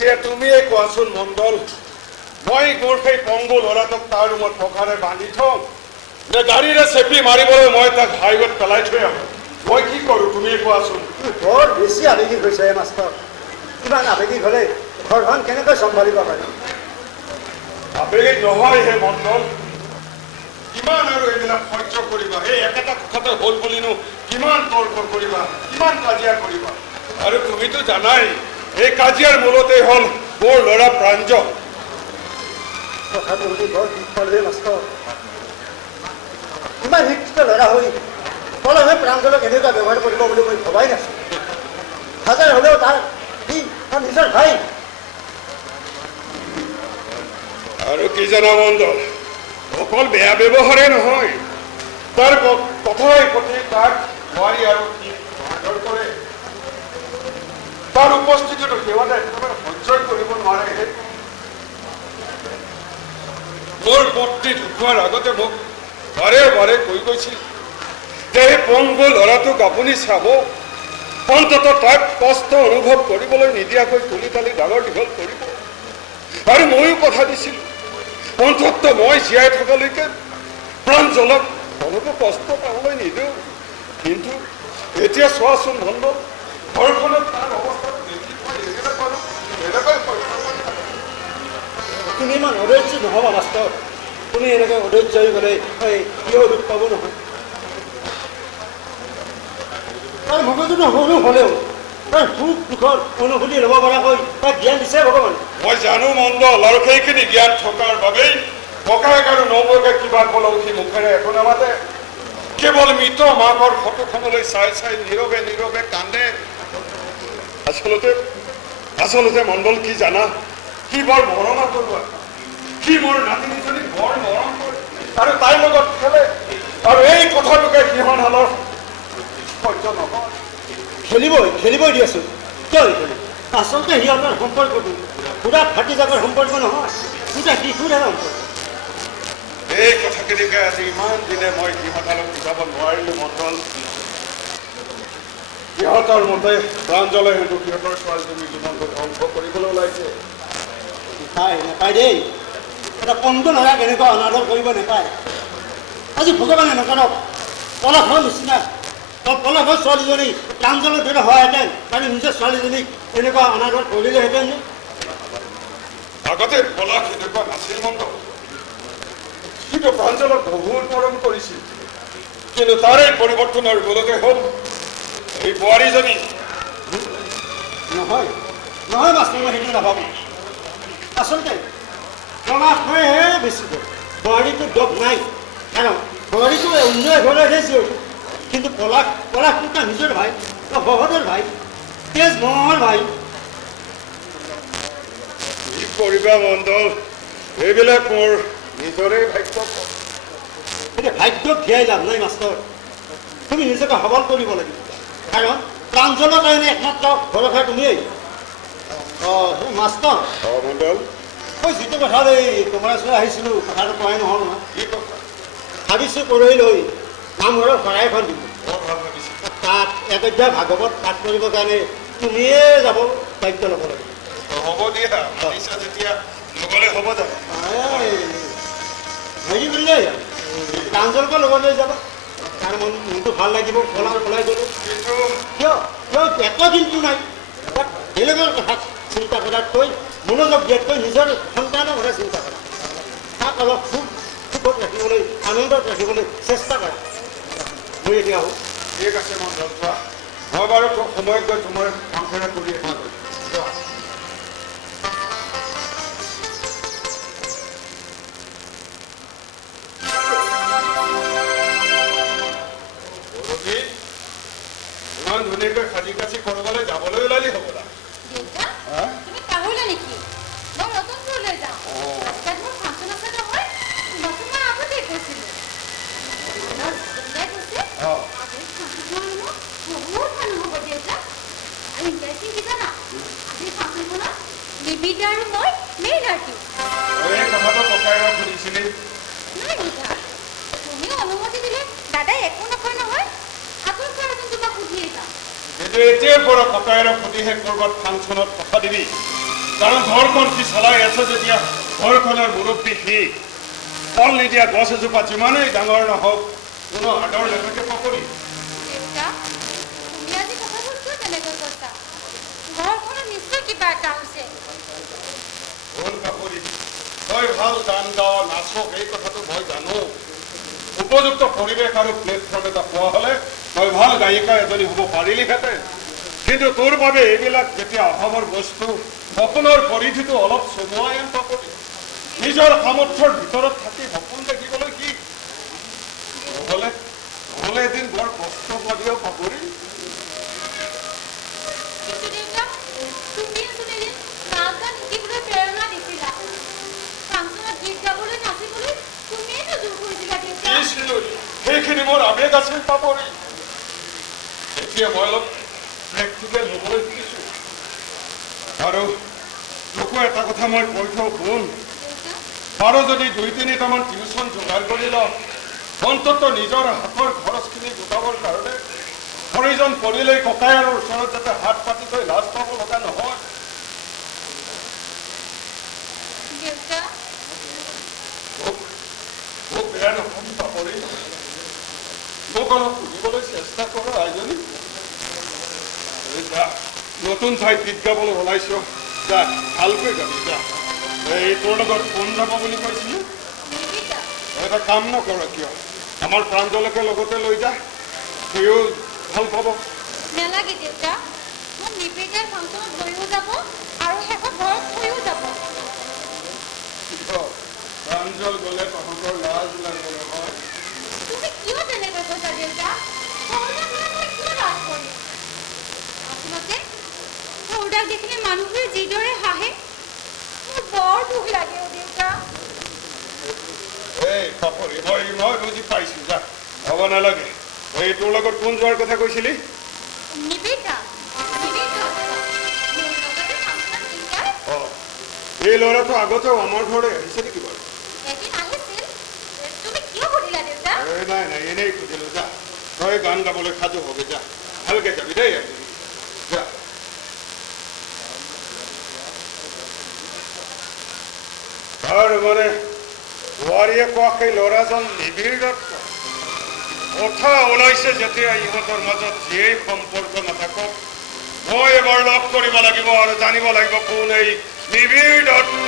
এতিয়া তুমিয়ে কোৱাচোন মণ্ডল, মই মোৰ সেই পংগু ল'ৰাটোক তাৰ ৰুমত পকাৰে বান্ধি থওঁ নে গাড়ীৰে চেপি মাৰিবলৈ মই তাক হাইৱেত পেলাই থৈ আহোঁ? মই কি কৰোঁ তুমিয়ে কোৱাচোন। বৰ বেছি আবেগিক হৈছে মাষ্টৰ। ইমান আবেগিক হ'লে ঘৰখন কেনেকৈ চম্ভালিব পাৰি? আবেগিক নহয় হে মণ্ডল, কিমান আৰু এইবিলাক সহ্য কৰিবা? এই একেটা কথাতে হ'ল বুলিনো কিমান তৰ্ক কৰিবা, কিমান কাজিয়া কৰিবা? আৰু তুমিতো জানাই এই কাজিয়াৰ মূলতে হ'ল মোৰ ল'ৰা প্ৰাঞ্জল। কথাটো শুনি বৰ দুখ পালোহে মাষ্টৰ। ইমান শিক্ষিত ল'ৰা হৈ পলমে প্ৰাঞ্জলক এনেকুৱা ব্যৱহাৰ কৰিব বুলি মই ভবাই নাছিলোঁ। হাজাৰ হ'লেও তাৰ নিজৰ ভাই। আৰু কি জানা মণ্ডল, অকল বেয়া ব্যৱহাৰে নহয়, তাৰ কথাই প্ৰতি তাক বোৱাৰী আৰু আদৰ কৰে। তাৰ উপস্থিতিটো সিহঁতে একেবাৰে সহ্যই কৰিব নোৱাৰে। মোৰ পত্নী ঢুকোৱাৰ আগতে মোক বাৰে বাৰে কৈ গৈছিল যে এই পংগু ল'ৰাটোক আপুনি চাব, অন্তত তাক কষ্ট অনুভৱ কৰিবলৈ নিদিয়াকৈ তুলি তালি ডাঙৰ দীঘল কৰিব। আৰু ময়ো কথা দিছিলোঁ অন্তত মই জীয়াই থকালৈকে প্ৰাঞ্জলক অলপো কষ্ট পাবলৈ নিদিওঁ। কিন্তু এতিয়া চোৱাচোন মণ্ডল, ঘৰখনত তাৰ অৱস্থাটো দেখি মই এনেকৈ তুমি ইমান অধৈৰ্য নহ'বা মাষ্টৰ। তুমি এনেকৈ অধৈৰ্য হৈ গ'লে কিয় দুখ পাব নহয়? তাৰ মগজুটো সৰু হ'লেও তাৰ সুখ দুখৰ অনুভূতি ল'ব পৰাকৈ তাক জ্ঞান দিছে ভগৱান। মই জানো মণ্ডল, আৰু সেইখিনি জ্ঞান থকাৰ বাবেই ককায়েক আৰু নবৌকে কিবা ক'লেও সি মুখেৰে একো নামাতে। কেৱল মৃত মাকৰ ফটোখনলৈ চাই চাই নীৰৱে নীৰৱে কান্দে। আচলতে মণ্ডল কি জানা, সি বৰ মৰমা কৰোৱা। সি মোৰ নাতিনীজনীক বৰ মৰম কৰে আৰু তাইৰ লগত খেলে। আৰু এই কথাটোকে সিহঁতহালৰ সহ্য নহয়। খেলিবই দিয়াচোন, কিয় খেলিব? আচলতে সিহঁতৰ সম্পৰ্কটো পুৰা ফাটি যাবৰ সম্পৰ্ক নহয়, দুটা শিশুৰে সম্পৰ্ক। এই কথাখিনিকে আজি ইমান দিনে মই সিহঁতহালক বুজাব নোৱাৰিলোঁ মণ্ডল। সিহঁতৰ মতে প্ৰাঞ্জলে হয়তো সিহঁতৰ ছোৱালীজনীৰ জীৱনটো ধ্বংস কৰিবলৈ ওলাইছে। নাপায় দেই, এটা পংগু ল'ৰা কেনেকুৱা অনাদৰ কৰিব নাপায়। আজি ভগৱানে নকৰক পলাশৰ নিচিনা পলাশৰ ছোৱালীজনী প্ৰাঞ্জলৰ দৰে হোৱাহেঁতেন আৰু নিজৰ ছোৱালীজনীক এনেকুৱা অনাদৰ কৰিলেহেঁতেন। আগতে পলাশ এনেকুৱা নাছিল মণ্ডল, কিন্তু প্ৰাঞ্জলক বহুত মৰম কৰিছিল। কিন্তু তাৰে পৰিৱৰ্তনৰ মূলতে হ'ল এই বোৱাৰীজনী। নহয় মাষ্টৰ, মই সেইটো নাভাবোঁ। আচলতে পলাশহে বেছি দোষ, বোৱাৰীটো দোষ নাই। কাৰণ বোৱাৰীটো অন্য এঘৰৰহে জীয়ৰী, কিন্তু পলাশটো তাৰ নিজৰ ভাই, সহোদৰ ভাই, তেজ মহৰ ভাই। কি কৰিবা মণ্ডল, এইবিলাক মোৰ নিজৰে ভাগ্য। এতিয়া ভাগ্যক ঘিয়াই লাভ নাই মাষ্টৰ। তুমি নিজকে সবল কৰিব লাগিব, কাৰণ প্ৰাঞ্জলৰ কাৰণে একমাত্ৰ ভৰসা তুমিয়েই। মাষ্টৰ মণ্ডল, মই যিটো কথালৈ তোমাৰ ওচৰত আহিছিলোঁ কথাটো কোৱাই নহ'ল নহয়। কি কথা? ভাবিছোঁ পৰহিলৈ নামঘৰৰ শৰাই এখন দিব। বৰ ভাল লাগিছিল। তাত একধ্যা ভাগৱত পাঠ কৰিবৰ কাৰণে তুমিয়ে যাব দায়িত্ব ল'ব লাগিব। হ'ব দিয়া, মানিছা যেতিয়া নগ'লে হ'ব জানো? হেৰি বুলিলে প্ৰাঞ্জলকো লগত লৈ যাবা, তাৰ মনটো ভাল লাগিব। পলাই গ'লোঁ কিন্তু কিয় একো দিনটো নাই। বেলেগৰ কথা চিন্তা কৰাতকৈ, মনোযোগ দিয়াতকৈ নিজৰ সন্তানৰ কথা চিন্তা কৰা। তাক অলপ সুখত ৰাখিবলৈ, আনন্দত ৰাখিবলৈ চেষ্টা কৰা। মই এতিয়া আহোঁ। ঠিক আছে মণ্ডল, চোৱা মই বাৰু সময়ত গৈ তোমাৰ কামখেৰা কৰি আহিম। ইমান ধুনীয়াকৈ সাজি কাচি কৰবালৈ যাবলৈ ওলালি হ'বলা। তুমি পাহৰিলা নেকি? মই নতুন ঘৰলৈ যাওঁ। তাত মোৰ ফাংচন আছে নহয়, তোমাকো মই আগতে কৈছিলোঁ। বহুত মানুহ হ'ব দেউতা। আৰু ইণ্টাৰেষ্টিং কি জানা? আজিৰ ফাংচনখনত নিবিতা আৰু মই মেইন আৰ্টিষ্ট। এই কথাটো ককাইৰক সুধিছিলি? নাই নিধা, তুমিও অনুমতি দিলে দাদাই একো নকয় নহয়। আকৌ কোৱাচোন, তোমাক সুধিয়ে যাম। কিন্তু এতিয়াৰ পৰা ককাইৰক সুধিহে ক'ৰবাত ফাংচনত কথা দিবি। কাৰণ ঘৰখন সি চলাই আছে যেতিয়া ঘৰখনৰ মুৰব্বী সি ফল নিদিয়া গছ এজোপা যিমানেই ডাঙৰ নহওক কোনো আদৰ নাথাকে পাপৰি। দেউতা, তুমি আজি কথাবোৰ কিয় তেনেকৈ কৈছা? ঘৰখনত নিশ্চয় কিবা এটা হৈছে। হ'ল পাপৰি, তই ভাল গান গাৱ নাচক এই কথাটো মই জানো। উপযুক্ত পৰিৱেশ আৰু প্লেটফৰ্ম এটা পোৱা হ'লে তই ভাল গায়িকা এজনী হ'ব পাৰিলিহেঁতেন। কিন্তু তোৰ বাবে এইবিলাক যেতিয়া অসমৰ বস্তু সপোনৰ পৰিধিটো অলপ চমুৱাই আন পাপৰি। নিজৰ সামৰ্থ্যৰ ভিতৰত থাকি সপোন দেখিবলৈ কি নহ'লে এদিন বৰ কষ্ট পাবিও পাপৰি। কিন্তু দেউতা, তুমি এদিন নাচ গান শিকিবলৈ প্ৰেৰণা দিছিলা। ফাংচনত গীত গাবলৈ নাচিবলৈ তুমিয়েতো জোৰ কৰিছিলা দেউতা। সেইখিনি মোৰ আৱেগ আছিল পাপৰি। এতিয়া মই অলপ প্ৰেক্টিকেল হ'বলৈ শিকিছোঁ। আৰু তোকো এটা কথা মই কৈ থওঁ শুন, পাৰ যদি ২-৩টামান টিউচন যোগাৰ কৰি ল, অন্ততঃ নিজৰ হাতৰ খৰচখিনি গোটাবৰ কাৰণে প্ৰয়োজন পৰিলেই ককায়ৰ ওচৰত যাতে হাত পাতি থৈ লাজ পাব লগা নহয়। দেউতা, মোক বেয়া নকবি পাপৰি। মোক অলপ বুজিবলৈ চেষ্টা কৰ আইজনী। যা, নতুন ঠাইত গীত গাবলৈ ওলাইছ, যা ভালকৈ গাবি যা। এই তোৰ লগত কোন যাব বুলি কৈছিলো? নিবিতা, এটা কাম নকৰ কিয়, আমাৰ প্ৰাঞ্জলকে লগতে লৈ যা, সিও ভাল পাব। নালাগে দেউতা, মোক নিবিতাই ফাংচনত লৈও যাব আৰু শেষত ঘৰত থৈও যাব। প্ৰাঞ্জল গ'লে তহঁতৰ লাজ লাগিব নহয়। তুমি কিয় তেনেকৈ কৈছা দেউতা? সৰুদাক লৈ মই কিয় লাজ কৰিম? আচলতে সৰুদাক দেখিলে মানুহবোৰে যিদৰে হাঁহে মোৰ বৰ দুখ লাগে অ' দেউতা। এই পাপৰি, মই বুজি পাইছোঁ, যা হ'ব নালাগে। এই তোৰ লগত কোন যোৱাৰ কথা কৈছিলি? নিবিতা, নিবিতা, মোৰ লগতে ফাংচনত গীত গায়। এই ল'ৰাটো আগতেও আমাৰ ঘৰলৈ আহিছে নেকি বাৰু? এদিন আহিছিল। তুমি কিয় সুধিলা দেউতা? নাই এনেই সুধিলো, যা তই গান গাবলৈ সাজু হবি, যা ভালকে যাবি দেই আজি যা। আৰু মানে বোৱাৰীয়ে কোৱা সেই ল'ৰাজন নিবিড় দত্ত। কথা ওলাইছে যেতিয়া ইহঁতৰ মাজত যিয়েই সম্পৰ্ক নাথাকক, মই এবাৰ লগ কৰিব লাগিব আৰু জানিব লাগিব কোন এই নিবিড় দত্ত।